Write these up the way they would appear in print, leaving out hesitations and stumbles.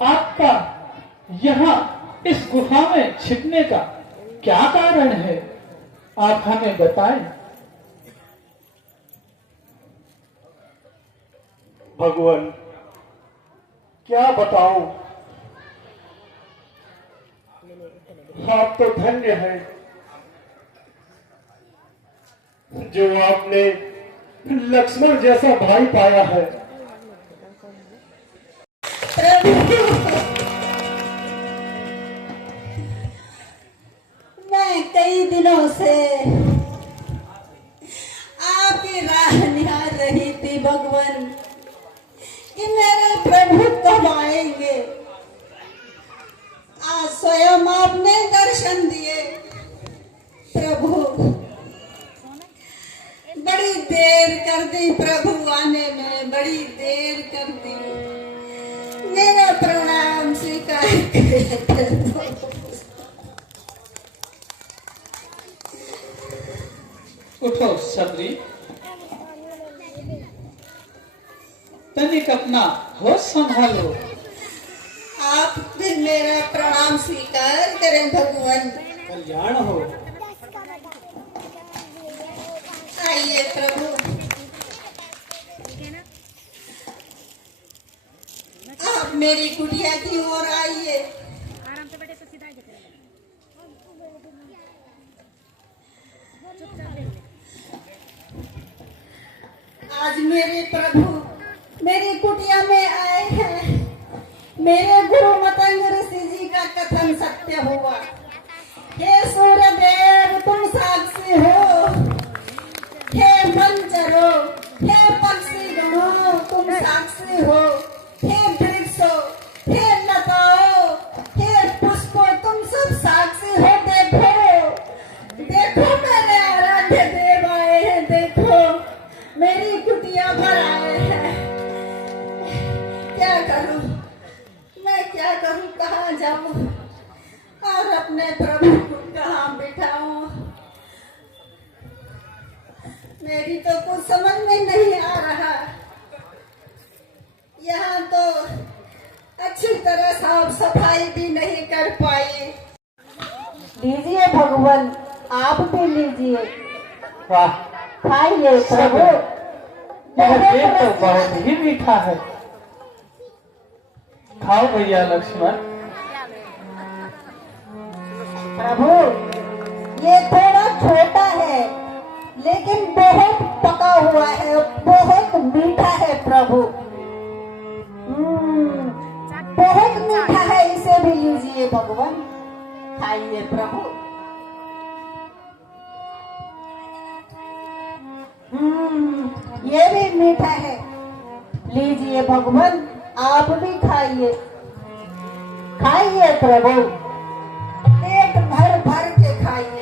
आपका यहाँ इस गुफा में छिपने का क्या कारण है, आप हमें बताएं। भगवान, क्या बताऊं। आप तो धन्य है जो आपने लक्ष्मण जैसा भाई पाया है। मैं कई दिनों से आपकी राह निहार रही थी भगवान कि मेरे प्रभु कब आएंगे। आज स्वयं आपने दर्शन दिए प्रभु। बड़ी देर कर दी प्रभु आने में, बड़ी देर कर दी। मेरा प्रणाम स्वीकार करें। उठो सबरी, तनिक अपना होश संभालो। आप भी मेरा प्रणाम स्वीकार करें भगवान। कल्याण हो। आइए प्रभु, आप मेरी कुटिया की ओर आइए। आज मेरे प्रभु मेरी कुटिया में आए हैं। मेरे गुरु मतंग ऋषि जी का कथन सत्य हुआ। हे सूर्य देव तुम साक्षी हो, हे मंचरो, हे पक्षी गणों तुम साक्षी हो, हे वृक्षो, हे लताओ, हे पुष्पो तुम सब साक्षी हो। देखो देखो मेरे आराध्य देव आए हैं, देखो मेरी कुटिया पर आए हैं। क्या करूं मैं, क्या करूं, कहाँ जाऊं और अपने प्रभु को कहाँ बिठाऊं। मेरी तो कुछ समझ में नहीं आ रहा। यहाँ तो अच्छी तरह साफ सफाई भी नहीं कर पाई। लीजिए भगवान, आप भी लीजिए। वाह, खाइए प्रभु। ये तो बहुत ही मीठा है। खाओ भैया लक्ष्मण। प्रभु ये थोड़ा छोटा है लेकिन बहुत पका हुआ है, बहुत मीठा है प्रभु। बहुत मीठा है, इसे भी लीजिए भगवान। खाइए प्रभु। ये भी मीठा है, लीजिए भगवान, आप भी खाइए। खाइए प्रभु, पेट भर भर के खाइए।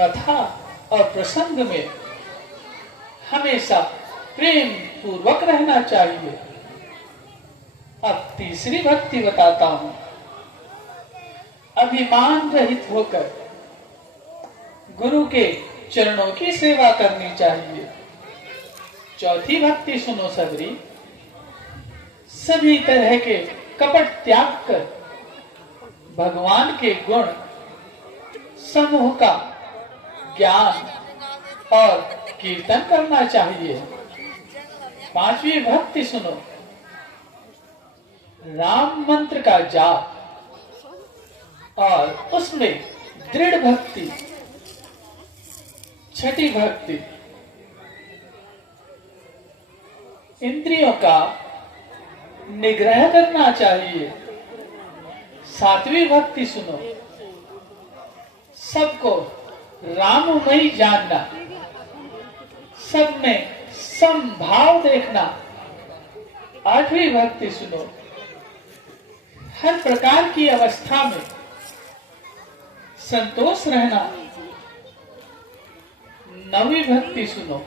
कथा और प्रसंग में हमेशा प्रेम पूर्वक रहना चाहिए। अब तीसरी भक्ति बताता हूं। अभिमान रहित होकर गुरु के चरणों की सेवा करनी चाहिए। चौथी भक्ति सुनो सबरी। सभी तरह के कपट त्याग कर भगवान के गुण समूह का ज्ञान और कीर्तन करना चाहिए। पांचवी भक्ति सुनो। राम मंत्र का जाप और उसमें दृढ़ भक्ति। छठी भक्ति इंद्रियों का निग्रह करना चाहिए। सातवीं भक्ति सुनो। सबको राममय जानना, सब में समभाव देखना। आठवीं भक्ति सुनो। हर प्रकार की अवस्था में संतोष रहना। नवीं भक्ति सुनो।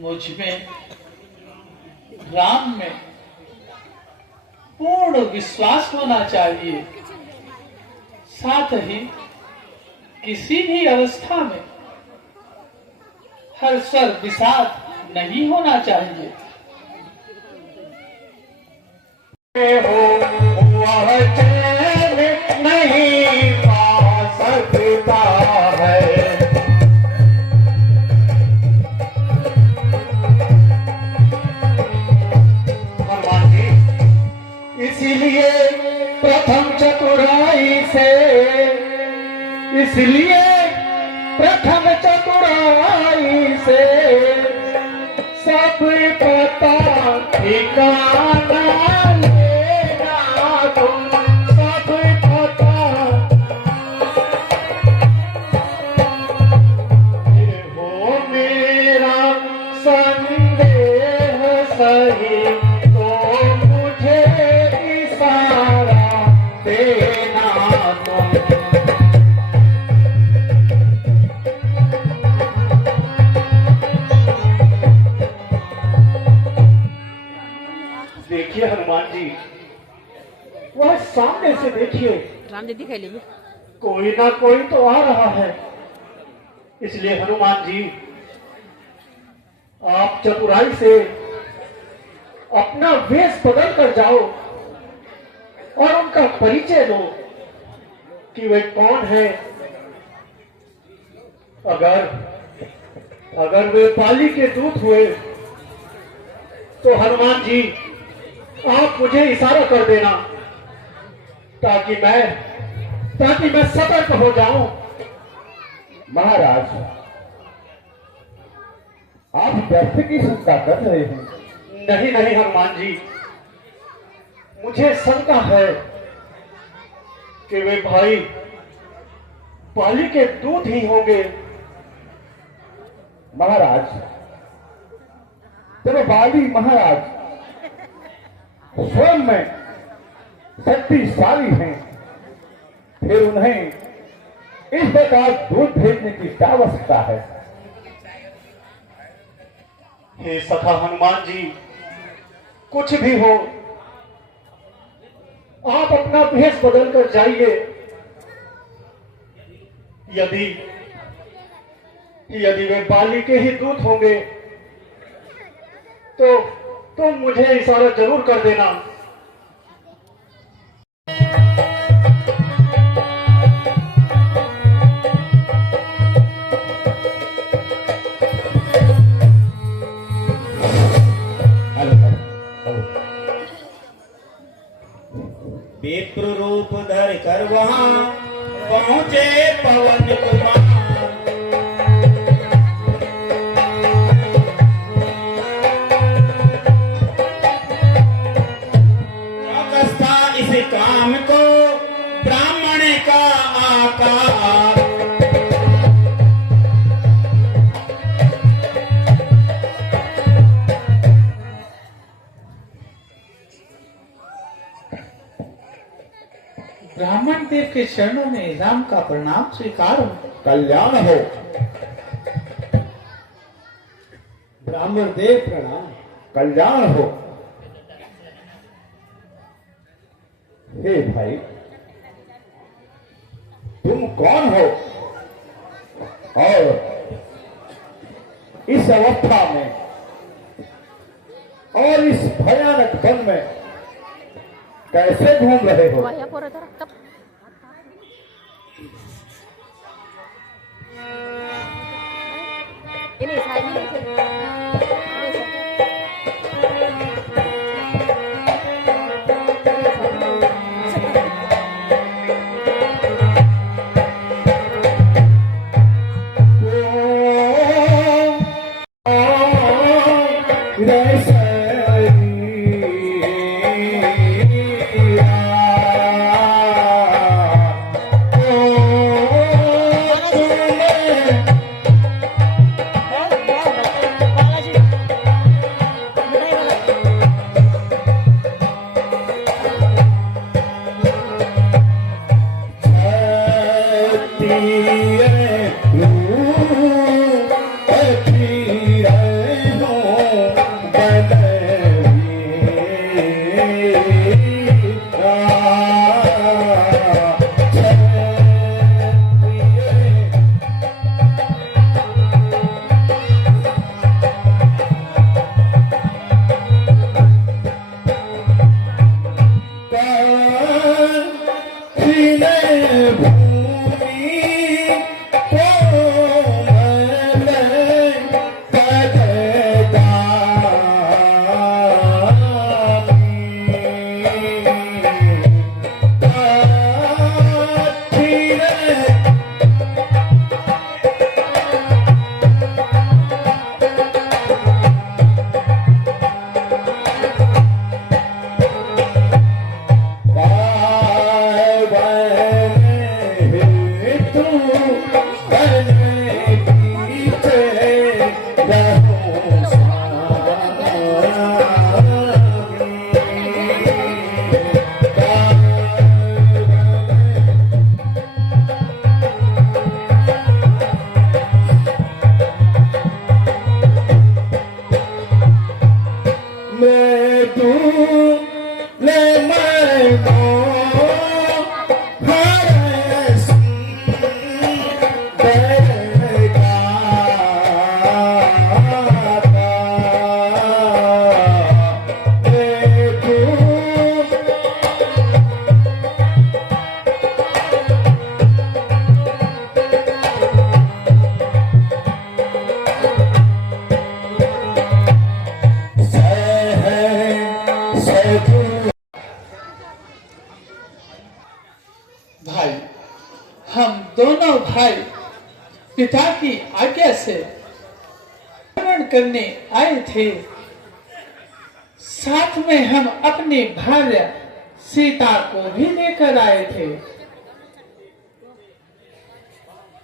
मुझ में राम में पूर्ण विश्वास होना चाहिए। साथ ही किसी भी अवस्था में हर्ष और विषाद नहीं होना चाहिए। वह चैन नहीं पा सकता है। इसीलिए प्रथम चतुराई से, इसलिए प्रथम चतुराई से सब पता ठिकाना लेना तुम, सब पता हो मेरा संदेह सही तो मुझे इशारा देना तुम। देखिए हनुमान जी, वह सामने से देखिए, राम जी दिखाई लेंगे। कोई ना कोई तो आ रहा है। इसलिए हनुमान जी आप चतुराई से अपना वेश बदल कर जाओ और उनका परिचय दो कि वे कौन है। अगर वे पाली के दूत हुए तो हनुमान जी आप मुझे इशारा कर देना ताकि मैं सतर्क हो जाऊं। महाराज, आप व्यक्ति की चिंता कर रहे हैं। नहीं नहीं हनुमान जी, मुझे शंका है कि वे भाई पाली के दूत ही होंगे। महाराज, जब बाली महाराज स्वयं में शक्तिशाली हैं, फिर उन्हें इस प्रकार दूध भेजने की क्या आवश्यकता है? हे सखा हनुमान जी, कुछ भी हो आप अपना भेष बदल कर जाइए। यदि वे बाली के ही दूत होंगे तो तुम मुझे इशारा जरूर कर देना। विप्र रूप धर कर वहां पहुंचे पवन कुमार। चौकस था इस काम को ब्राह्मण का आकार। ब्राह्मण देव के चरणों में राम का प्रणाम स्वीकार हो। कल्याण हो। ब्राह्मण देव प्रणाम। कल्याण हो। हे भाई, तुम कौन हो और इस अवस्था में और इस भयानक वन में कैसे घूम रहे हो? Ini saya भाई, हम दोनों भाई पिता की आज्ञा से भ्रमण करने आए थे। साथ में हम अपनी भार्या सीता को भी लेकर आए थे।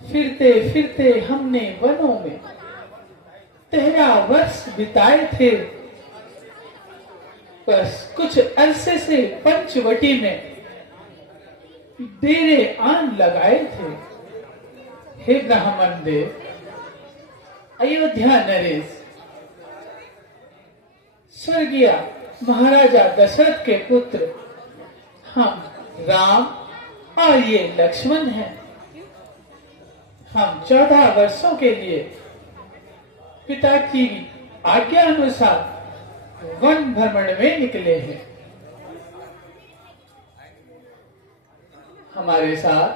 फिरते फिरते हमने वनों में 13 वर्ष बिताए थे। बस कुछ अरसे से पंचवटी में डेरे आन लगाए थे। हे ब्राह्मण देव, अयोध्या नरेश, स्वर्गीय महाराजा दशरथ के पुत्र हम राम और ये लक्ष्मण हैं। हम 14 वर्षों के लिए पिता की आज्ञा अनुसार वन भ्रमण में निकले हैं। हमारे साथ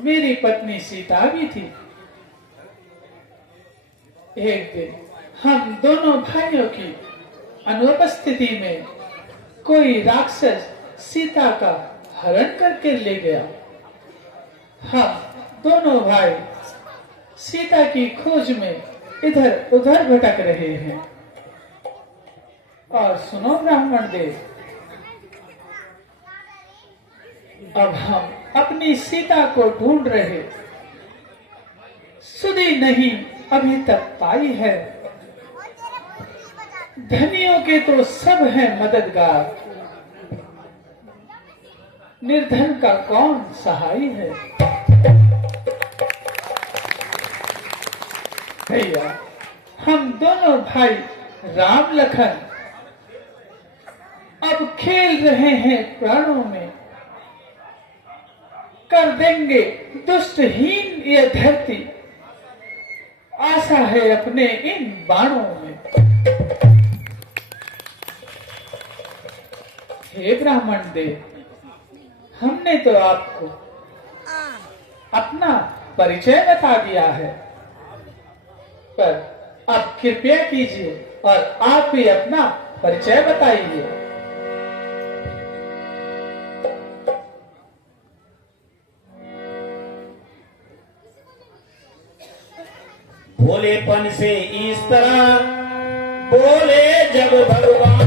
मेरी पत्नी सीता भी थी। एक दिन हम दोनों भाइयों की अनुपस्थिति में कोई राक्षस सीता का हरण करके ले गया। हम दोनों भाई सीता की खोज में इधर उधर भटक रहे हैं। और सुनो ब्राह्मण देव, अब हम अपनी सीता को ढूंढ रहे, सुधी नहीं अभी तक पाई है। धनियों के तो सब हैं मददगार, निर्धन का कौन सहाय है। भैया, हम दोनों भाई राम लखन अब खेल रहे हैं प्राणों में, कर देंगे दुष्टहीन ये धरती, आशा है अपने इन बाणों में। हे ब्राह्मण देव, हमने तो आपको अपना परिचय बता दिया है, पर आप कृपया कीजिए और आप भी अपना परिचय बताइए। भोलेपन से इस तरह बोले जब भगवान,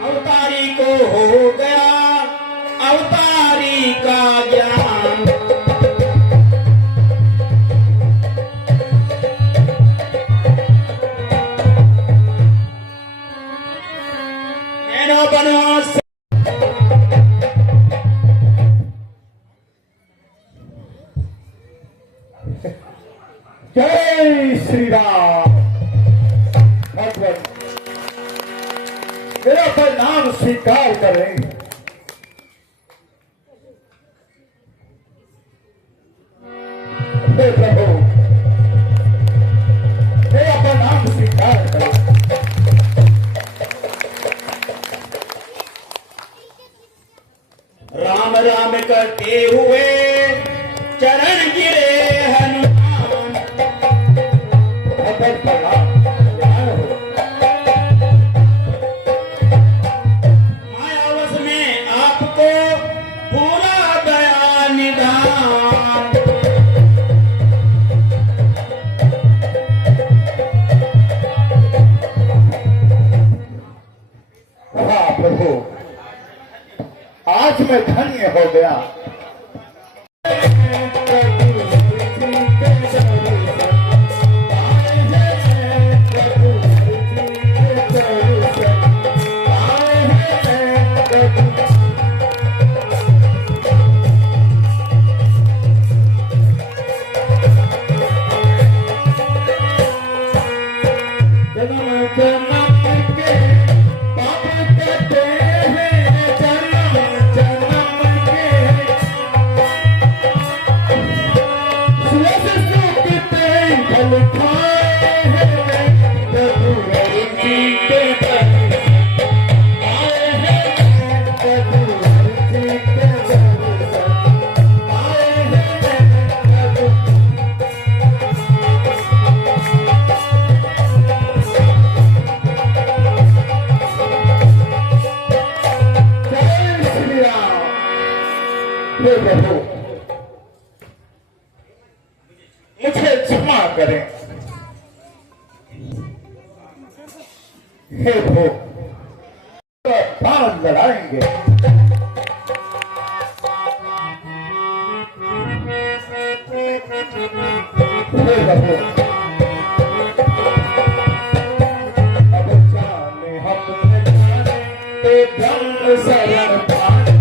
अवतारी को हो गया अवतारी का ज्ञान। नैनो बनवास जय श्री राम। भगवान मेरा प्रणाम स्वीकार करें। हे प्रभु मेरा प्रणाम स्वीकार करें। राम राम करते हुए चरण गिरे हनुमान। भगत प्रणाम जय हो। मायावश में आपको पूरा दया निधान। हाँ प्रभु, आज मैं धन्य हो गया। हे प्रभु मुझे क्षमा करें। हे प्रभु बाण लड़ाएंगे। हे प्रभु अब जाने हम जाने ते ब्रह्म शरण पाने।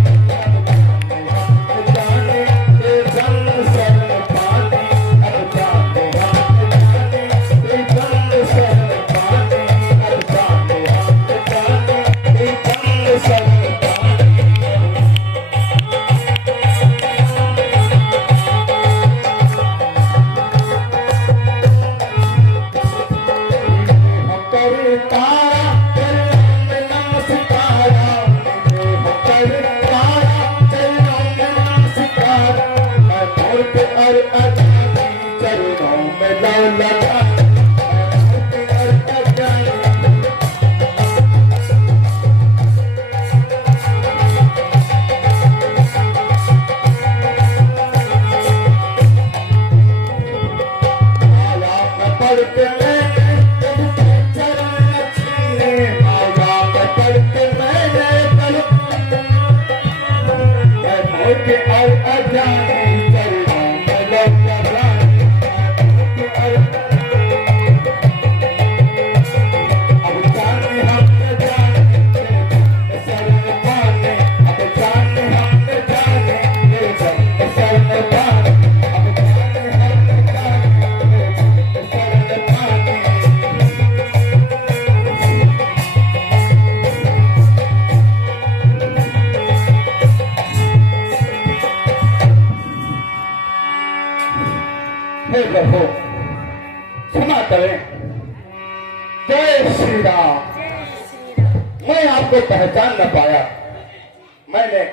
और हे प्रभु क्षमा करें। जय श्री राम। मैं आपको पहचान न पाया। मैंने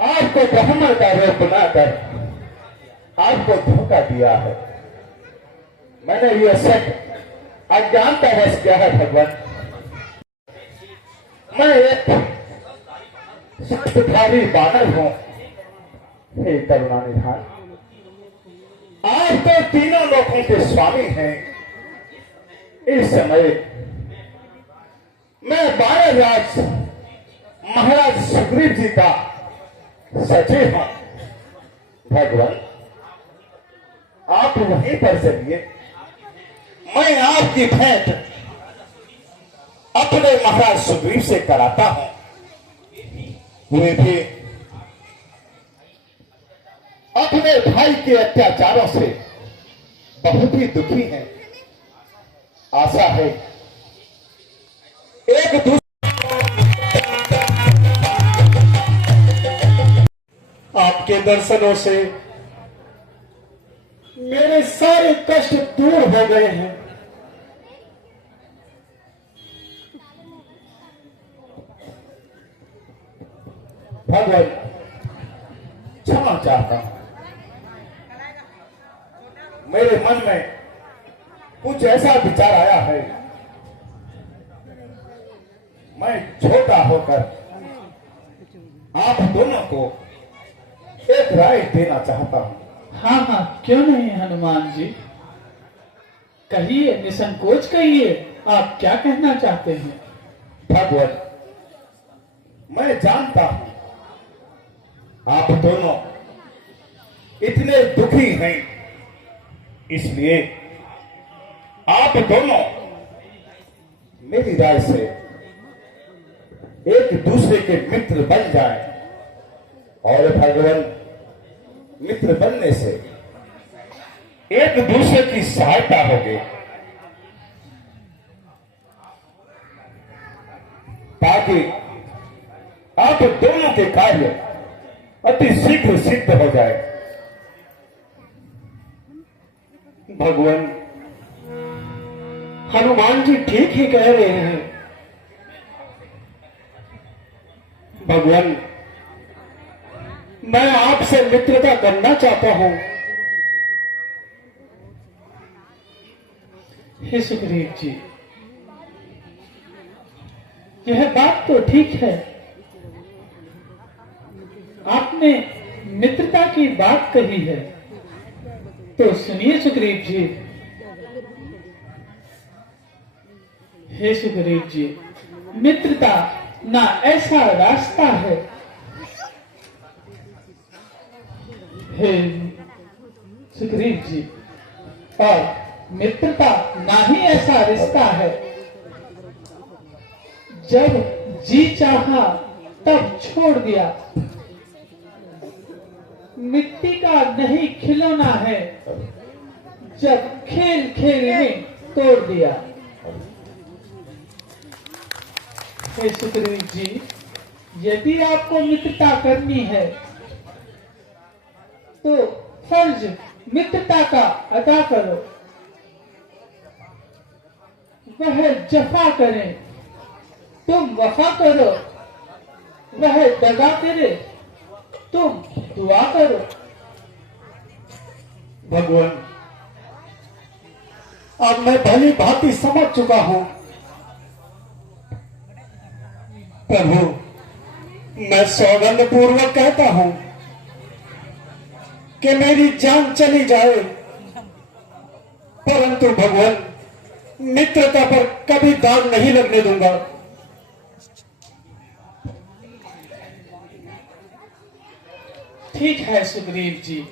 आपको ब्राह्मण का रूप बनाकर आपको धोखा दिया है। मैंने यह सब अज्ञानता वश किया है भगवान। मैं एक शक्तिशाली बानर हूं। हे करुणानिधान, आप तो तीनों लोकों के स्वामी हैं। इस समय मैं बानर राज महाराज सुग्रीव जी का सचिव हूं। भगवान आप वहीं पर चलिए। मैं आपकी भेंट अपने महाराज सुग्रीव से कराता हूं। वे भी अपने भाई के अत्याचारों से बहुत ही दुखी हैं। आशा है एक दूसरे आपके दर्शनों से मेरे सारे कष्ट दूर हो गए हैं। भगवान क्षमा चाहता हूं। मेरे मन में कुछ ऐसा विचार आया है। मैं छोटा होकर आप दोनों को एक राय देना चाहता हूं। हाँ हाँ, क्यों नहीं हनुमान जी, कहिए, निसंकोच कहिए, आप क्या कहना चाहते हैं। भगवान मैं जानता हूं आप दोनों इतने दुखी हैं, इसलिए आप दोनों मेरी राय से एक दूसरे के मित्र बन जाएं। और भगवान मित्र बनने से एक दूसरे की सहायता होगी, ताकि आप दोनों के कार्य अति शीघ्र सिद्ध हो जाए। भगवान हनुमान जी ठीक ही कह रहे हैं। भगवान मैं आपसे मित्रता करना चाहता हूं। हे सुग्रीव जी, यह बात तो ठीक है। आपने मित्रता की बात कही है, तो सुनिए सुग्रीव जी। हे सुग्रीव जी, मित्रता ना ऐसा रास्ता है। हे सुग्रीव जी, और मित्रता ना ही ऐसा रिश्ता है। जब जी चाहा तब छोड़ दिया। मिट्टी का नहीं खिलौना है, जब खेल खेल में तोड़ दिया। हे सुग्रीव जी, यदि आपको मित्रता करनी है तो फर्ज मित्रता का अदा करो। वह जफा करे, तुम वफा करो। वह दगा करे, तुम दुआ करो। भगवान अब मैं भली भांति समझ चुका हूं। प्रभु मैं सौगंध पूर्वक कहता हूं कि मेरी जान चली जाए, परंतु भगवान मित्रता पर कभी दाग नहीं लगने दूंगा। ठीक है सुग्रीव जी।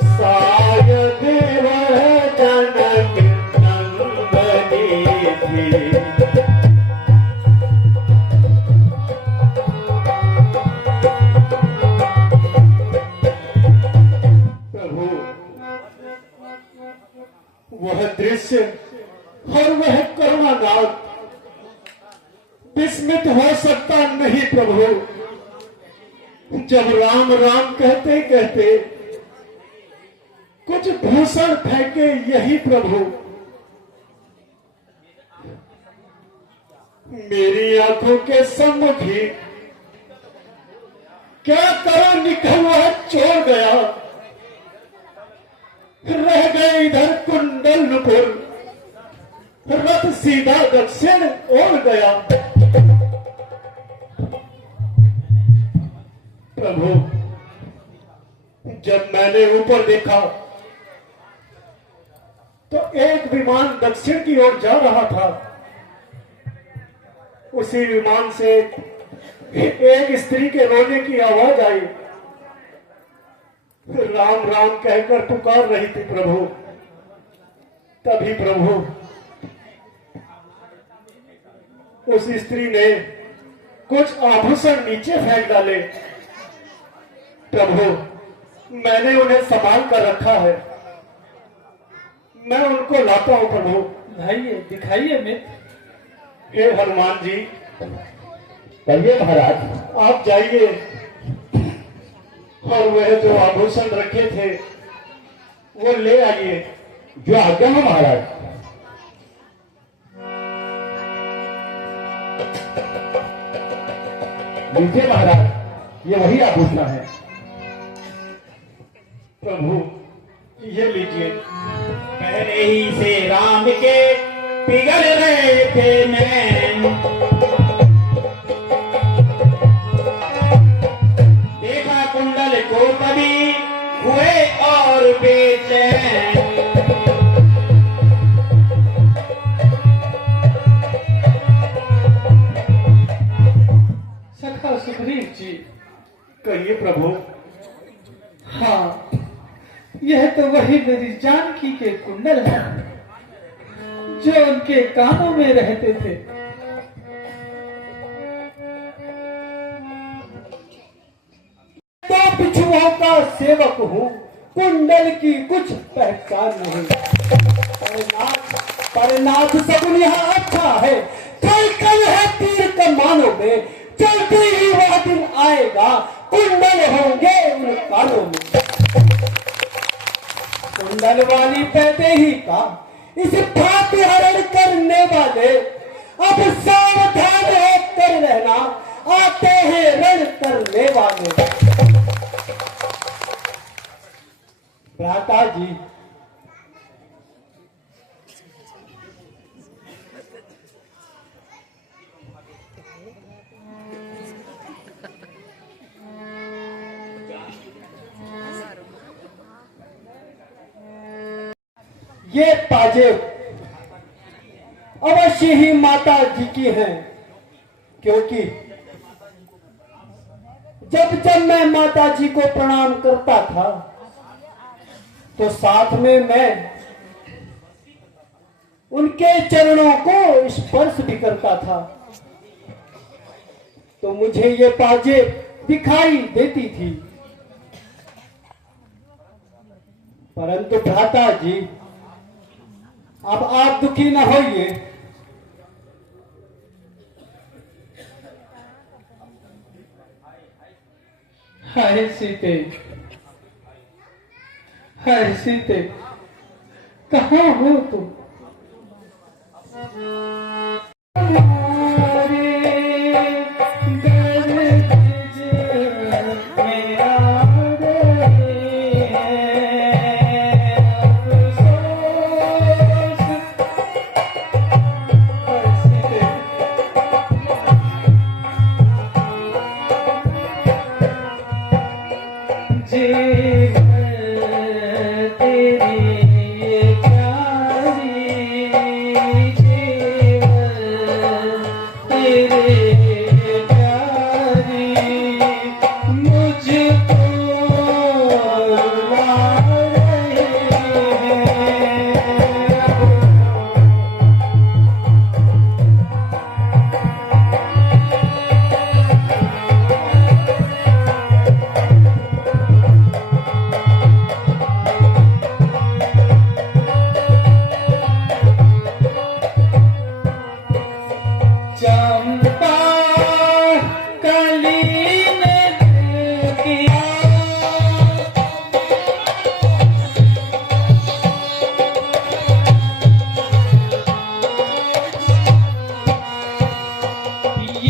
साय देव जनक नंदन थी। प्रभु, वह दृश्य और वह करुणानाथ विस्मित हो सकता नहीं प्रभु। जब राम राम कहते कहते कुछ भूषण फेंके यही प्रभु, मेरी आंखों के सम्मुख ही क्या करो निकल वह छोड़ गया। रह गए इधर कुंडलपुर, रथ सीधा दक्षिण ओर गया। प्रभु, जब मैंने ऊपर देखा तो एक विमान दक्षिण की ओर जा रहा था। उसी विमान से एक स्त्री के रोने की आवाज आई। राम राम कहकर पुकार रही थी प्रभु। तभी प्रभु, उस स्त्री ने कुछ आभूषण नीचे फेंक डाले। प्रभु, मैंने उन्हें संभाल कर रखा है, मैं उनको लाता हूं प्रभु। दिखाइए दिखाइए मित्र। हे हनुमान जी, कहिए महाराज। आप जाइए और वह जो आभूषण रखे थे वो ले आइए। जो आज्ञा हो महाराज। लीजिए महाराज, ये वही आभूषण है। प्रभु, ये लीजिए। पहले ही से राम के पिघल रहे थे नैन, देखा कुंडल को तभी हुए और बेचैन। सखा सुग्रीव जी, कहिए प्रभु। हाँ, यह तो वही मेरी जानकी के कुंडल हैं जो उनके कानों में रहते थे। तो बिछुओं का सेवक हूँ, कुंडल की कुछ पहचान नहीं। परनाथ सगुन यहाँ अच्छा है, कल कल है तीर कमानों में, चलते ही वह दिन आएगा, कुंडल होंगे उन कानों में। कुंडल वाली पैदे ही का इस भांति हरण करने वाले, अब सावधान होकर रहना, आते हैं रण करने वाले। भ्राता जी, ये पाजेब अवश्य ही माता जी की हैं, क्योंकि जब जब मैं माता जी को प्रणाम करता था तो साथ में मैं उनके चरणों को स्पर्श भी करता था, तो मुझे ये पाजेब दिखाई देती थी। परंतु भ्राता जी, अब आप दुखी न होइए। हाय सीते, हाय सीते, कहाँ हो तुम?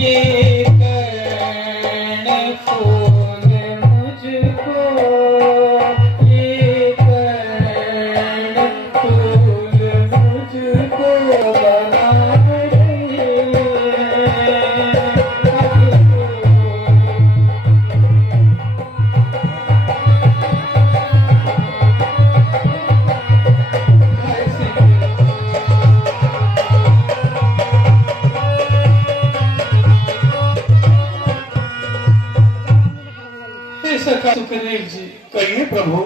ये कर्ण फूल मुझको, ये कर्ण फूल मुझको बना रही है। सखा सुखदेव जी, कहिए प्रभु।